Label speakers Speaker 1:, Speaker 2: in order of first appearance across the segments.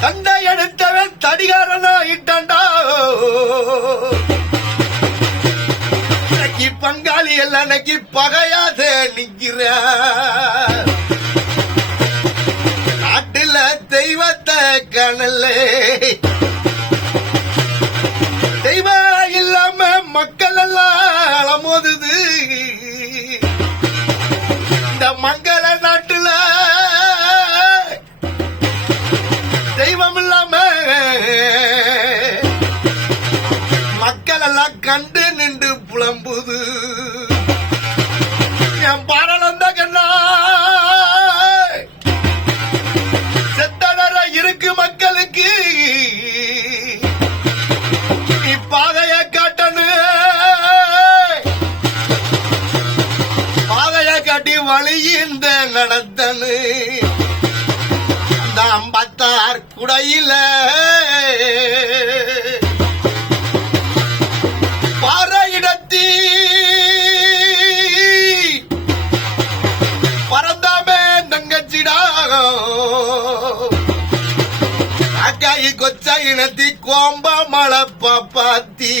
Speaker 1: தந்தை எடுத்தவன் தடிகாரனா இட்டான்டா பங்காளி எல்லாம் அன்னைக்கு பகையாத நிற்கிற. நாட்டுல தெய்வத்தை காணலே. தெய்வம் இல்லாம மக்கள் எல்லாம் அலமோதுது. மங்கள நாட்டுல. தெய்வம் இல்லாம மக்கள் எல்லாம் கண்டு நின்று புலம்புது. அம்பத்தார் குடையில. பாறையிடத்தி. பறந்தாமே தங்கச்சிடா அக்காய் கொச்ச இனத்தி கோம்ப மழை பாத்தி.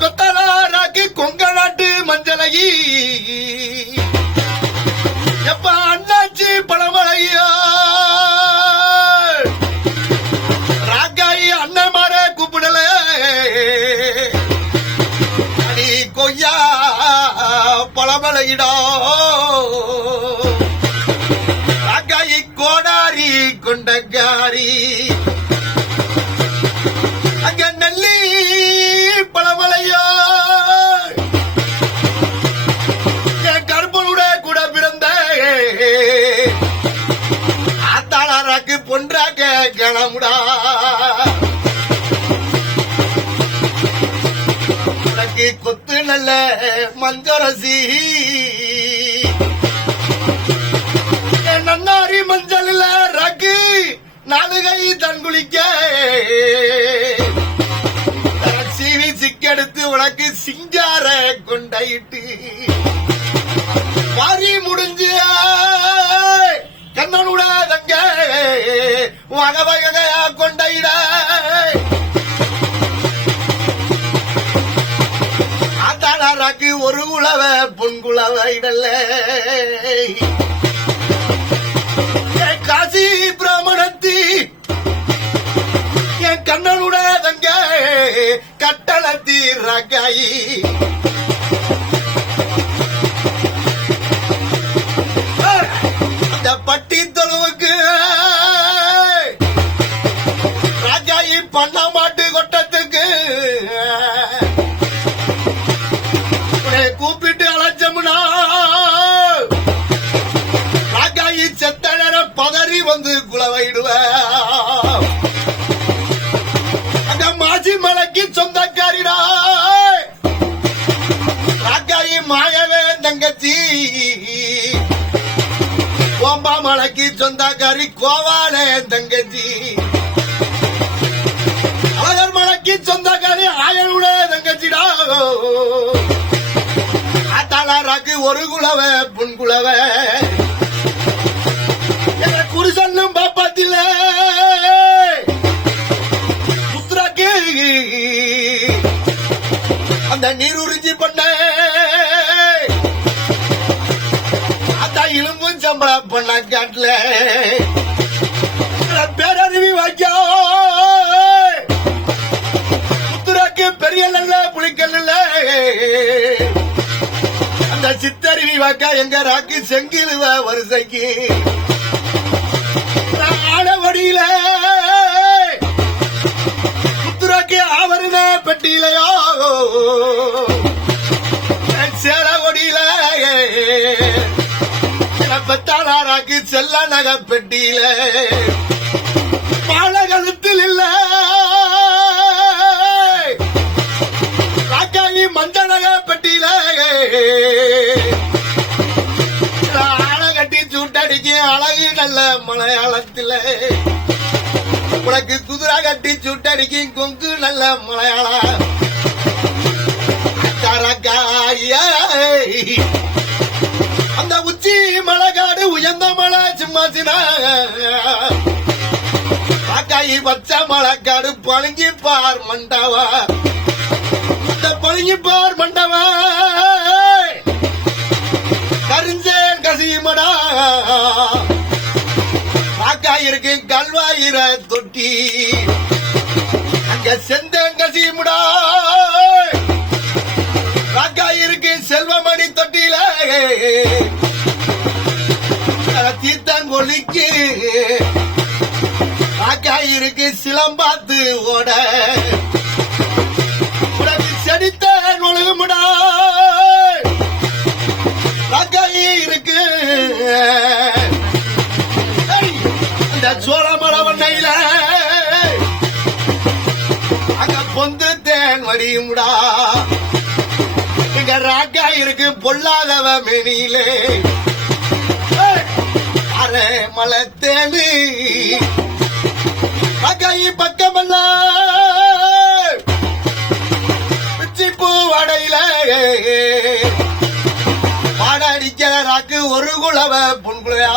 Speaker 1: பெத்தலாராக்கி கொங்க நாட்டு மஞ்சளகி எப்ப அண்ணாச்சி பழமழையோ ராக்காயி அண்ணன் மாற கூப்பிடல அடி கொய்யா பழமழையிடோ ராக்காயி ஆத்தாளராக்கு பொன்றாக்க உனக்கு கொத்து நல்ல மஞ்சரசி. வக வகையா கொண்டையிட. ஆத்தாளாராக்கு ஒரு குளவ பொன்குளவ இடல்ல. என் காசி பிராமணத்தி என் கண்ணனுடைய தங்க கட்டளத்தி ரகாயி ராஜாயி பண்ண மாட்டு கொட்டத்துக்கு கூப்பிட்டு அழைச்சோம்னா ராஜாயி செத்த நேரம் பதறி வந்து குளவையிடுவ அந்த மாசி மலைக்கு சொந்தக்காரிடா. ராஜாயி மாயவே தங்கச்சி. கோம்பா மலைக்கு சொந்தக்காரி கோவாலே தங்கச்சி. ஆத்தாளாராக்கு ஒரு குலவ புன் குலவ. குருசன்னும் பாப்பாத்தில. புத்திராக்கு அந்த நீர் உறிஞ்சி பண்ண. அதான் இலும்பும் சம்பளம் பண்ண காட்டல. வாக்கா எங்க ராக்கு செங்கிலுவ வரிசைக்கு. ஆடவடியில புத்துராக்கு ஆவரண பெட்டியிலையோ. சேர ஒடியில பத்தாளாராக்கு செல்ல நக பெட்டியில. பாலகழுத்தில் இல்ல. ஆளை நல்ல மலையாளத்துல. உனக்கு குதிரை கட்டி சுட்டடிக்கும் கொங்கு நல்ல மலையாளம். அந்த உச்சி மலைக்காடு உயர்ந்த மலை சும்மா சின்ன காக்காயி பச்சை மலைக்காடு பழுங்கி பார் மண்டவா இந்த பழுங்கி பார் மண்டவா கல்வாயிர தொட்டி. அங்க செந்தங்க சீமுடா. காக்காய் இருக்கு செல்வமணி தொட்டியில. தீர்த்தங்கொல்லிக்கு காக்காய் இருக்கு சிலம்பாத்து ஓட. இந்த அங்க பொந்து தேன் வடியும்டா. இங்க ராக்கா இருக்கு பொல்லாதவ மெனியிலே. அரே அரை மலை தேனு. காக்காயி பக்கமல்ல பிச்சிப்பூ வடையில. பாட அடிக்கிற ராக்கு ஒரு குளவ புண்குளையா